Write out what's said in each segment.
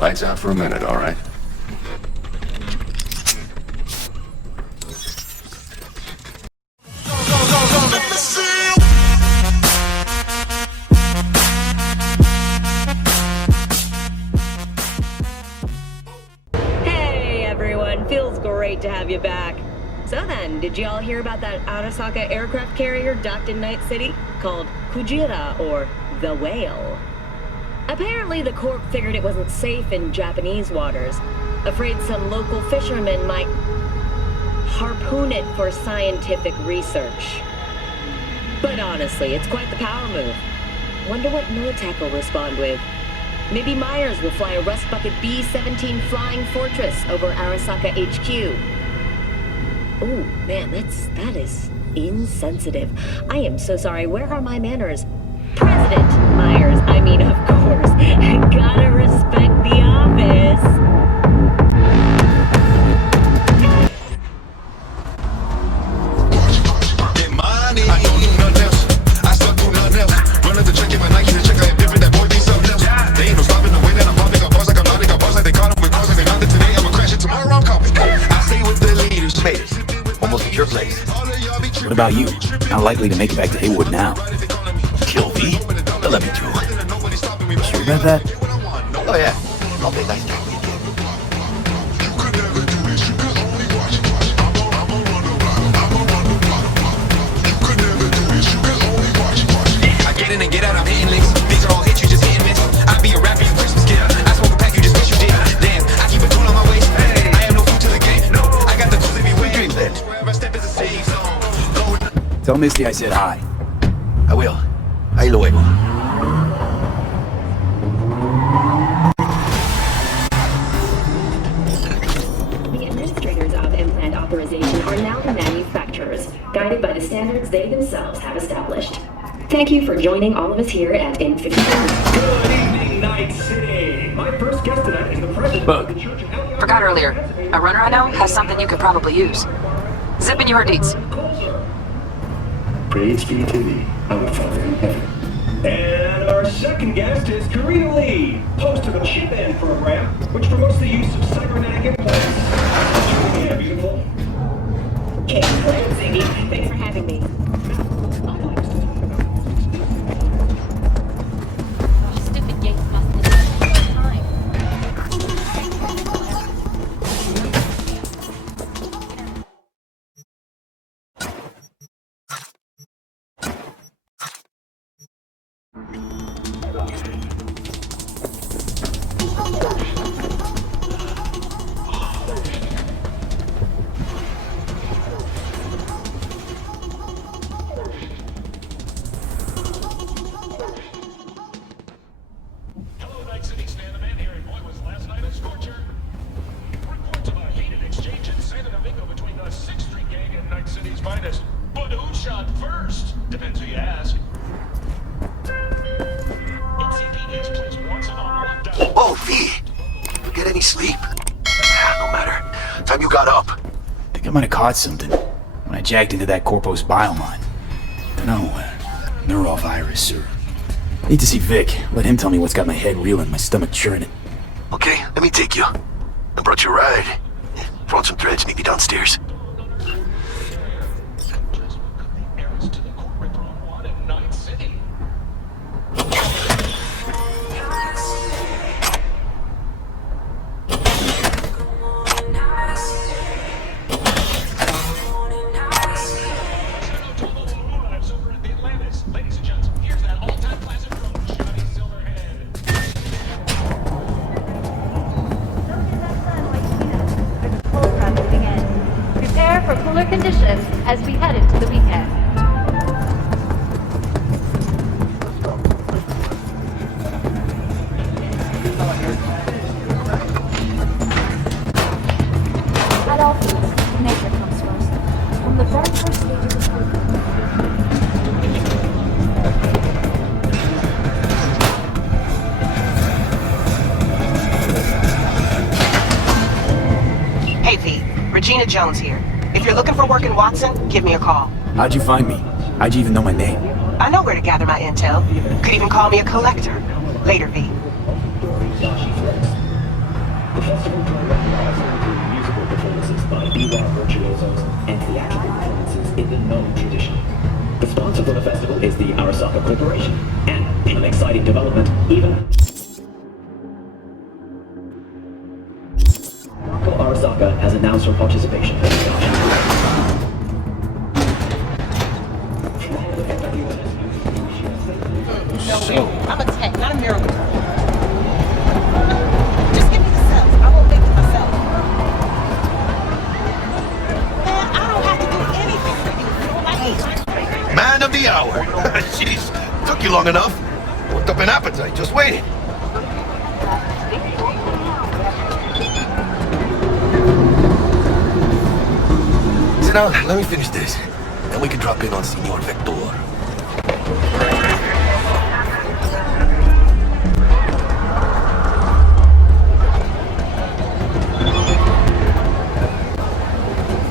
Lights out for a minute, all right? Hey everyone, feels great to have you back. So then, did you all hear about that Arasaka aircraft carrier docked in Night City called Kujira, or the Whale? Apparently the Corp figured it wasn't safe in Japanese waters, afraid some local fishermen might harpoon it for scientific research. But honestly, it's quite the power move. Wonder what Militech will respond with. Maybe Myers will fly a Rust Bucket B-17 Flying Fortress over Arasaka HQ. Ooh, man, that is insensitive. I am so sorry. Where are my manners? President Myers, I mean, of course. Gotta respect the office. Your place. What about you? Not likely to make it back to Haywood now. Kill V? They'll let me through. Sure about that? Oh yeah. I'll be nice to you. I get in and get out, I'm hitting licks. These are all hits, you just hit and miss. I be a rapper, you Christmas gift. I smoke a pack, you just wish you did. Damn, I keep a tool on my waist. I am no fool to the game. No, I got the tools everywhere. Dream then. Tell Misty I said hi. I will. Ahí luego. The administrators of implant authorization are now the manufacturers, guided by the standards they themselves have established. Thank you for joining all of us here at Infantry. Good evening, Night City. My first guest tonight is the president of the church. Forgot earlier. A runner I know has something you could probably use. Zip in your deeds. Praise be to thee, our Father in heaven. And our second guest is Karina Lee, host of the Chip In program, which promotes the use of cybernetic implants. Yeah, beautiful. Okay, Ziggy, thanks for having me. Stupid gates must have been time. Hello, Night City. Stan the Man here, and boy, was last night a scorcher. Reports of a heated exchange in Santa Domingo between the 6th Street Gang and Night City's finest. But who shot first? Depends who you ask. NCPD's placed Watson on lockdown. Oh, V! You get any sleep? No matter. Time you got up. Think I might have caught something when I jacked into that Corpos biomine. Dunno, neurovirus or... Need to see Vic. Let him tell me what's got my head reeling, my stomach churning. Okay, let me take you. I brought you a ride. Brought some threads, meet me downstairs. Errands to the corporate one in Night City. Ladies and gents, here's that all-time classic from Johnny Silverhead. Prepare for cooler conditions as we head into the weekend. At all fields, nature comes first. From the very first stages of sleep. Hey V, Regina Jones here. If you're looking for work in Watson, give me a call. How'd you find me? How'd you even know my name? I know where to gather my intel. Could even call me a collector. Later, V. unknown tradition. The sponsor for the festival is the Arasaka Corporation, and in an exciting development, even Arasaka has announced her participation in the auction. I'm a tech, not a miracle. Just give me the cells. I won't make it myself. Man, I don't have to do anything for you. You know what I mean? Man of the hour. Jeez, took you long enough. Worked up an appetite, just waiting. Sit down, let me finish this. Then we can drop in on Senor Vector.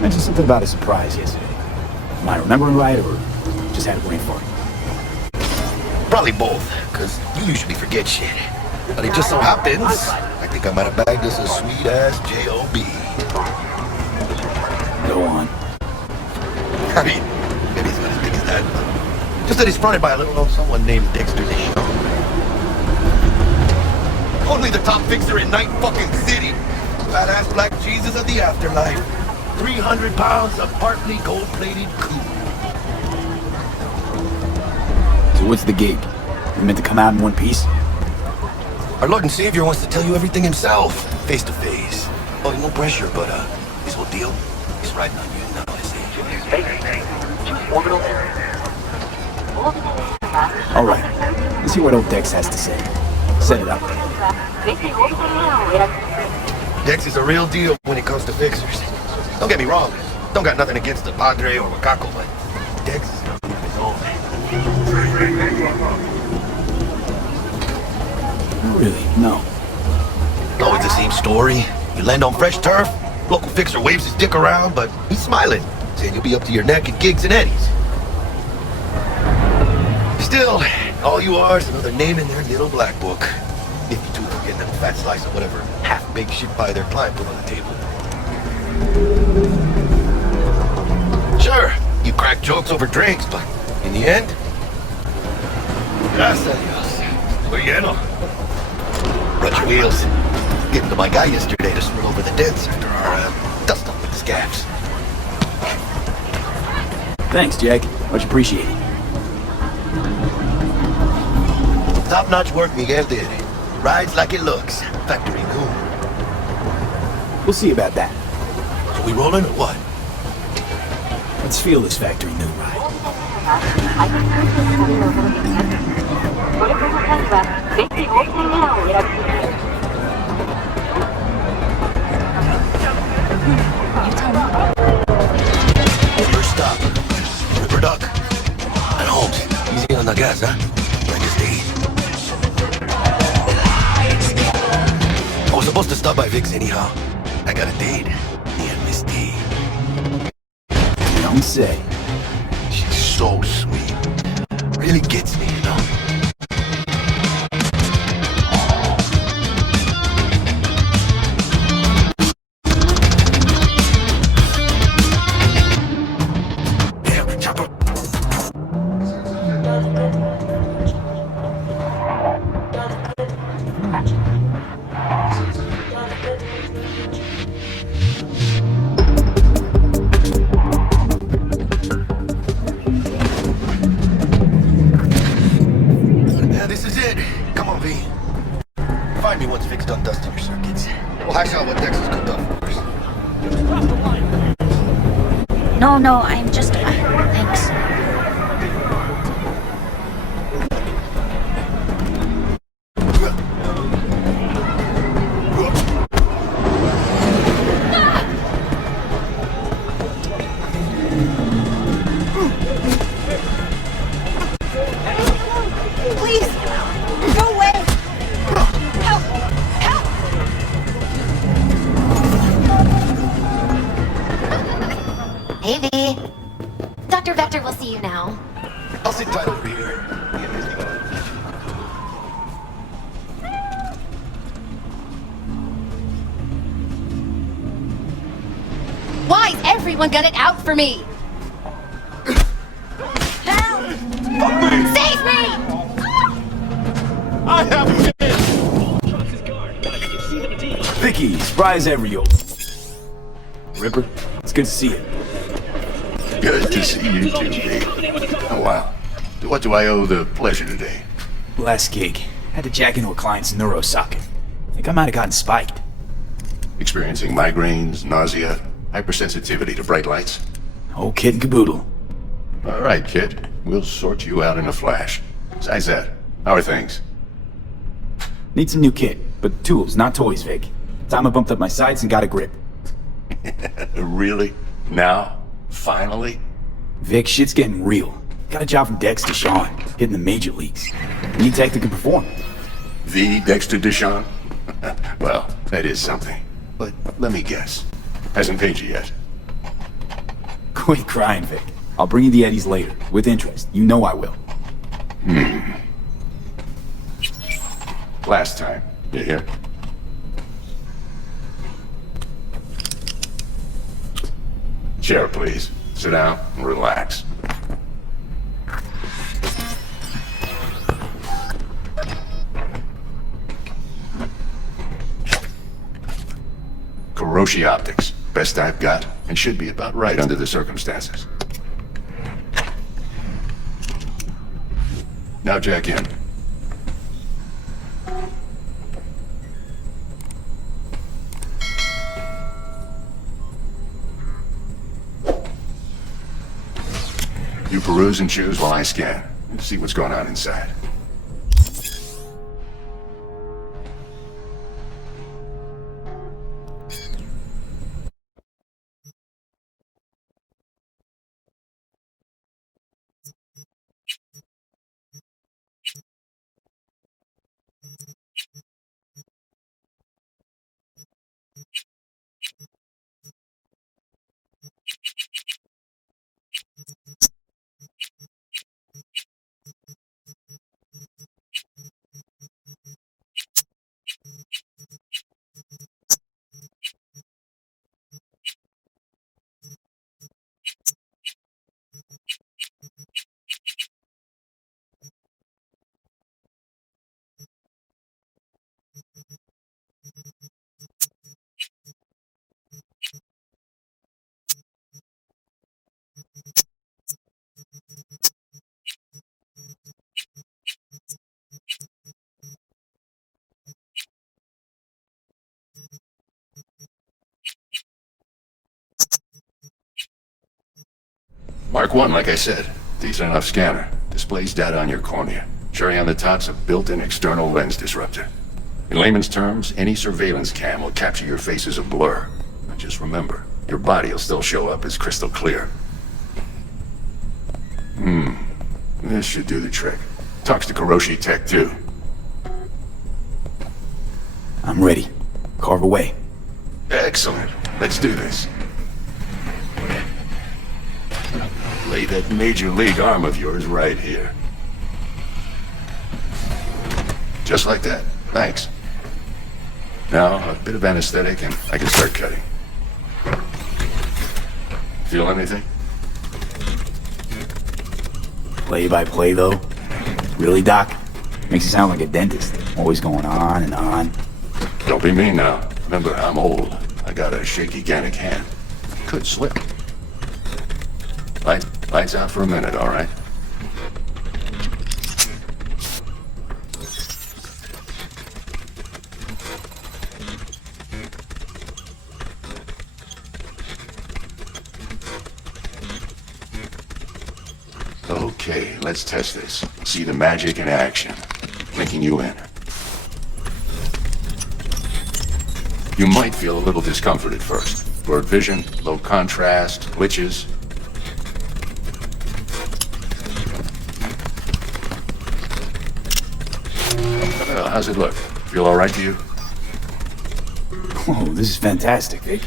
Mentioned something about a surprise yesterday. Am I remembering right, or just had a brain fart? Probably both, because you usually forget shit. But it just so happens, I think I might have bagged us a sweet-ass J.O.B. Go on. I mean, maybe it's not as big as that. Just that he's fronted by a little old someone named Dexter Deschamps. Only the top fixer in Night fucking City. Badass black Jesus of the afterlife. 300 pounds of partly gold-plated coup. So what's the gig? You meant to come out in one piece? Our Lord and Savior wants to tell you everything himself, face to face. Oh, no pressure, but his whole deal is riding on you now, I say. All right. Let's see what old Dex has to say. Set it up. Dex is a real deal when it comes to fixers. Don't get me wrong. Don't got nothing against the Padre or Wakako, but Dex is his own. Really? No. Always the same story. You land on fresh turf, local fixer waves his dick around, but he's smiling, saying you'll be up to your neck in gigs and eddies. Still, all you are is another name in their little black book. If you two are getting a fat slice of whatever half-baked shit pie their client put on the table. Sure, you crack jokes over drinks, but in the end, gracias a Dios, we're lleno. Run your wheels. Give them to my guy yesterday to swirl over the dents after our dust up with the scabs. Thanks, Jack. Much appreciated. Top-notch work Miguel did. Rides like it looks. Factory new. We'll see about that. So we rolling or what? Let's feel this factory new ride. First stop, River Duck. And Holmes, easy on the gas, huh? Like his day. I was supposed to stop by Vic's anyhow. I got a date. Me and Miss D. Don't say. She's so sweet. Really gets me, you know? No, I'm just... thanks. Please, go away. Help! Help! Hey, V. Dr. Vector will see you now. I'll sit tight over here. Why's everyone got it out for me? Save me! I have been! Vicky, surprise Ariel. Ripper, it's good to see you. Good to see you too, Dave. Oh, wow. To what do I owe the pleasure today? Last gig. Had to jack into a client's neuro socket. Think I might have gotten spiked. Experiencing migraines, nausea, hypersensitivity to bright lights? Whole kit and caboodle. All right, kid. We'll sort you out in a flash. Besides that, how are things? Need some new kit, but tools, not toys, Vic. Time I bumped up my sights and got a grip. Really? Now? Finally? Vic, shit's getting real. Got a job from Dex to Sean, hitting the major leagues. Need tech that can perform. The Dexter Deshawn? Well, that is something. But let me guess. Hasn't paid you yet. Quit crying, Vic. I'll bring you the eddies later, with interest. You know I will. Last time. You hear? Chair, please. Sit down and relax. Kuroshi Optics. Best I've got, and should be about right under the circumstances. Now jack in. You peruse and choose while I scan. See what's going on inside. Mark 1, like I said. Decent enough scanner. Displays data on your cornea. Cherry on the top's a built-in external lens disruptor. In layman's terms, any surveillance cam will capture your face as a blur. But just remember, your body will still show up as crystal clear. This should do the trick. Talks to Kuroshi Tech, too. I'm ready. Carve away. Excellent. Let's do this. Lay that major league arm of yours right here. Just like that. Thanks. Now, a bit of anesthetic and I can start cutting. Feel anything? Play by play, though? Really, Doc? Makes you sound like a dentist. Always going on and on. Don't be mean now. Remember, I'm old. I got a shaky Gannic hand. Could slip. Lights out for a minute, all right? Okay, let's test this. See the magic in action. Linking you in. You might feel a little discomfort at first. Blurred vision, low contrast, glitches. How's it look? Feel all right to you? Whoa, this is fantastic, Vic.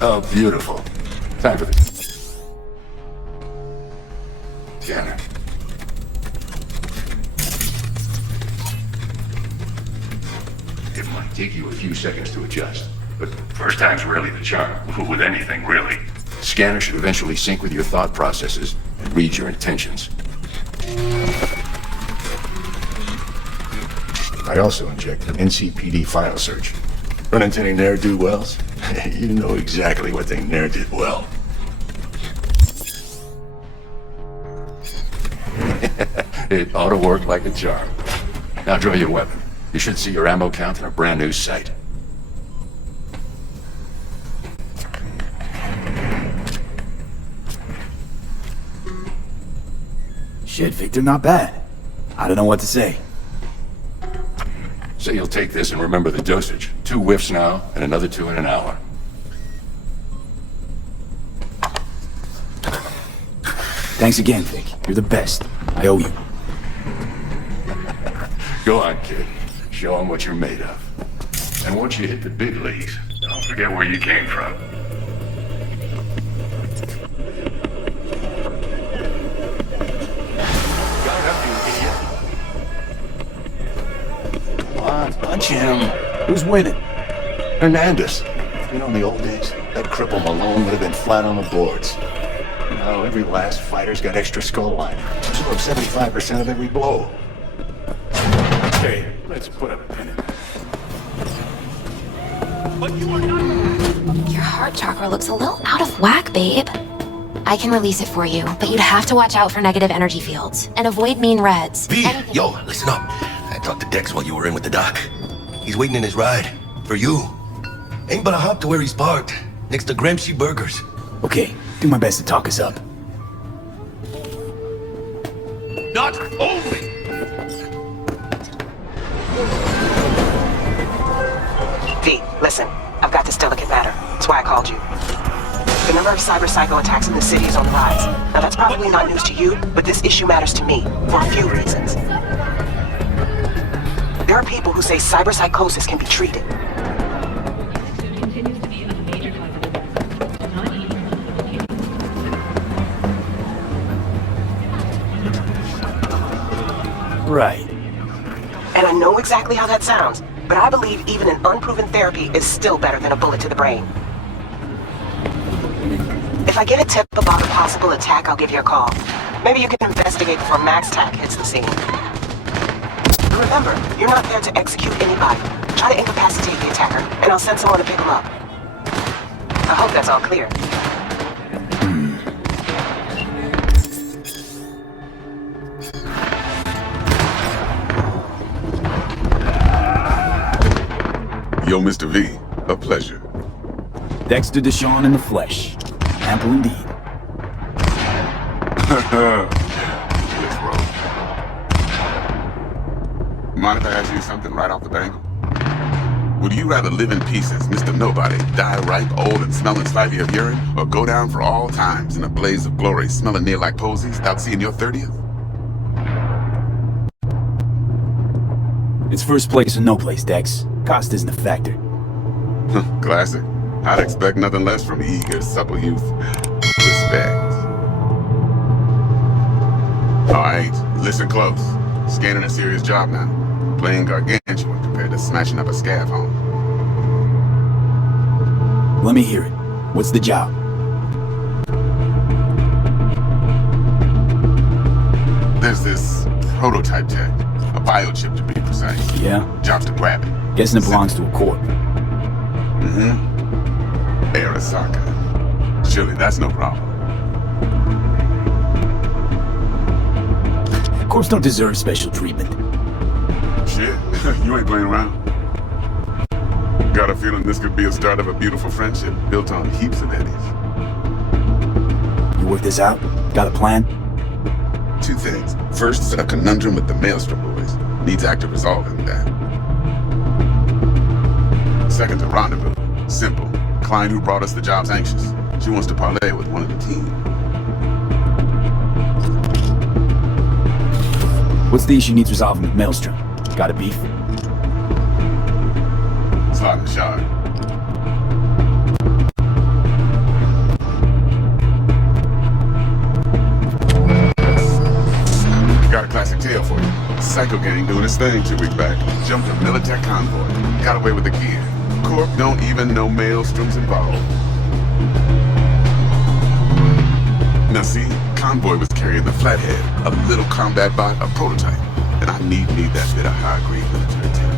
Oh, beautiful. Time for this. Scanner. It might take you a few seconds to adjust, but first time's really the charm. With anything, really. Scanner should eventually sync with your thought processes and read your intentions. I also injected NCPD file search. Run into any ne'er-do-wells? You know exactly what they ne'er did well. It ought to work like a charm. Now draw your weapon. You should see your ammo count in a brand new sight. Shit, Victor, not bad. I don't know what to say. So you'll take this and remember the dosage. 2 whiffs now, and another 2 in an hour. Thanks again, Vic. You're the best. I owe you. Go on, kid. Show them what you're made of. And once you hit the big leagues, don't forget where you came from. Got it up, you idiot. Come on, punch him. Who's winning? Hernandez. You know, in the old days, that cripple Malone would have been flat on the boards. Now, every last fighter's got extra skull line. Absorb 75% of every blow. Okay, let's put a pin in it. Your heart chakra looks a little out of whack, babe. I can release it for you, but you'd have to watch out for negative energy fields and avoid mean reds. V, yo, listen up. I talked to Dex while you were in with the doc. He's waiting in his ride. For you. Ain't but a hop to where he's parked. Next to Gramsci Burgers. Okay, do my best to talk us up. Not only! V, listen. I've got this delicate matter. That's why I called you. The number of cyber-psycho attacks in the city is on the rise. Now that's probably not news to you, but this issue matters to me for a few reasons. There are people who say cyberpsychosis can be treated. Right. And I know exactly how that sounds, but I believe even an unproven therapy is still better than a bullet to the brain. If I get a tip about a possible attack, I'll give you a call. Maybe you can investigate before Max Tack hits the scene. Remember, you're not there to execute anybody. Try to incapacitate the attacker, and I'll send someone to pick him up. I hope that's all clear. Yo, Mr. V, a pleasure. Dexter Deshawn in the flesh. Ample indeed. Let's roll. Mind if I ask you something right off the bangle? Would you rather live in peace as Mr. Nobody, die ripe, old, and smelling slightly of urine, or go down for all times in a blaze of glory, smelling near like posies, out seeing your 30th? It's first place or no place, Dex. Cost isn't a factor. Classic. I'd expect nothing less from eager, supple youth. Respect. Alright, listen close. Scanning a serious job now. Playing gargantuan compared to smashing up a scav home. Let me hear it. What's the job? There's this prototype tech. A biochip to be precise. Yeah? Job's to grab it. Guessing it belongs to a corp. Arasaka. Surely that's no problem. Corps don't deserve special treatment. Shit, you ain't playing around. Got a feeling this could be a start of a beautiful friendship built on heaps of eddies. You work this out? Got a plan? 2 things. First, a conundrum with the Maelstrom boys. Needs active resolving that. Second, a rendezvous. Simple. Client who brought us the job's anxious. She wants to parlay with one of the team. What's the issue needs resolving with Maelstrom? Got a beef? Slot in the shard. Got a classic tale for you. Psycho gang doing its thing 2 weeks back. Jumped a Militech convoy. Got away with the kid. Corp don't even know Maelstrom's involved. Now see, Convoy was carrying the Flathead, a little combat bot, a prototype. And I need that bit of high-grade military tech.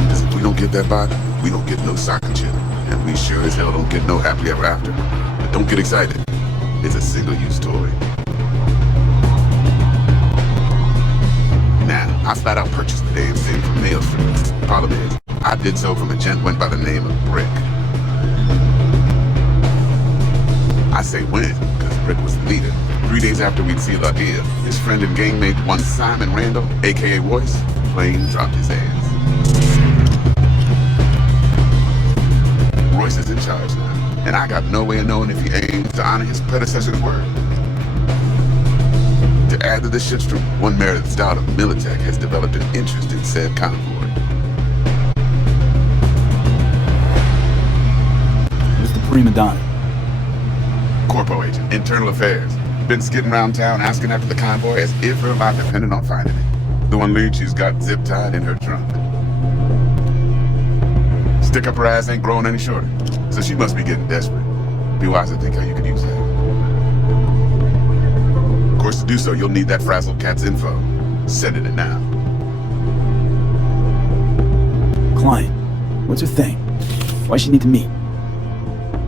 Because if we don't get that bot, we don't get no soccer chip. And we sure as hell don't get no happily ever after. But don't get excited. It's a single-use toy. Now, I flat out purchased the damn thing from Maelstrom. Problem is, I did so from a gent went by the name of Brick. I say when, because Brick was the leader. 3 days after we'd sealed our deal, his friend and gangmate, one Simon Randall, aka Royce, plain dropped his ass. Royce is in charge now, and I got no way of knowing if he aims to honor his predecessor's word. To add to the shitstorm, one Meredith Stout of Militech has developed an interest in said convoy. Mr. Prima Donna. Corpo agent, internal affairs. Been skidding around town asking after the convoy as if her life depended on finding it. The one lead she's got zip-tied in her trunk. Stick up her ass ain't growing any shorter, so she must be getting desperate. Be wise to think how you can use that. Of course, to do so, you'll need that frazzled cat's info. Sending it now. Client, what's her thing? Why she need to meet?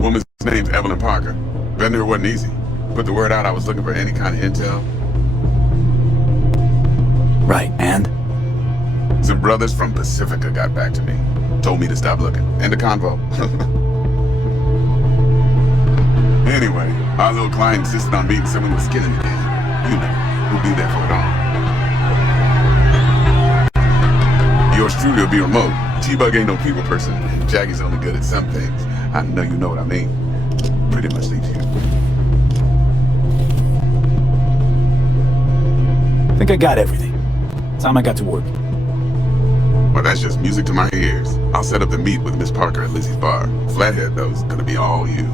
Woman's name's Evelyn Parker. Vendor wasn't easy. Put the word out I was looking for any kind of intel. Right, and? Some brothers from Pacifica got back to me. Told me to stop looking. And the convo. Anyway, our little client insisted on meeting someone with skin in the game. You know, who'll be there for it all. Yours truly will be remote. T-Bug ain't no people person. Jackie only good at some things. I know you know what I mean. Pretty much leaves you. I think I got everything. Time I got to work. Well, that's just music to my ears. I'll set up the meet with Miss Parker at Lizzie's bar. Flathead, though, is gonna be all you.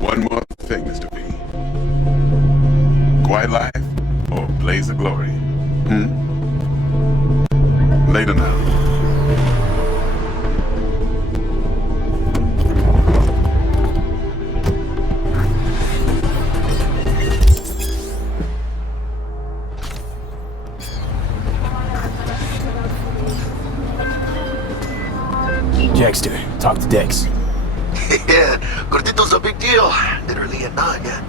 One more thing, Mr. B. Quiet life or blaze of glory? Later now. Jackster, talk to Dex. Yeah, Gordito's a big deal. Literally a nut, yeah.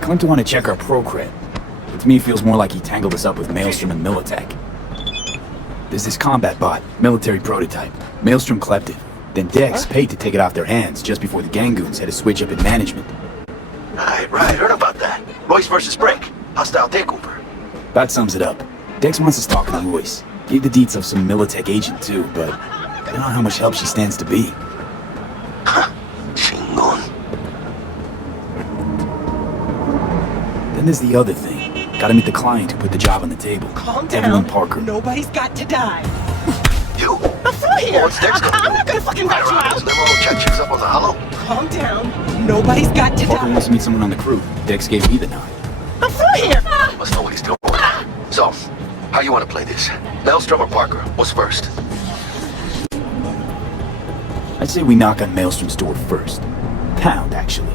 Claimed to want to check our pro cred. But to me, it feels more like he tangled us up with Maelstrom and Militech. There's this combat bot, military prototype. Maelstrom clept it. Then Dex paid to take it off their hands just before the Gangoons had a switch up in management. Right, heard about that. Royce versus Break. Hostile takeover. That sums it up. Dex wants us talking to Royce. Gave the deets of some Militech agent too, but I don't know how much help she stands to be. Chingon. Then there's the other thing. Gotta meet the client who put the job on the table. Calm down. Evelyn Parker. Nobody's got to die. You? I'm through here. What's Dex gonna do? I'm not gonna fucking rat you out. Limo, check chicks up on the hollow. Calm down. Nobody's got to Parker die. wants to meet someone on the crew. Dex gave me the nod. I'm through here. Must know what he's doing. So, how you want to play this? Maelstrom or Parker? What's first? I'd say we knock on Maelstrom's door first. Pound, actually.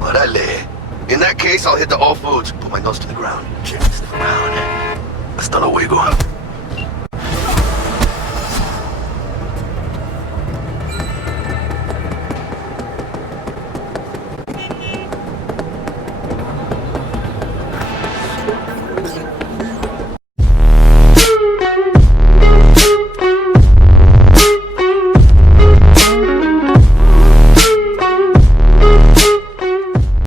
Órale. In that case, I'll hit the All Foods, put my nose to the ground. Cheers the ground. Hasta luego.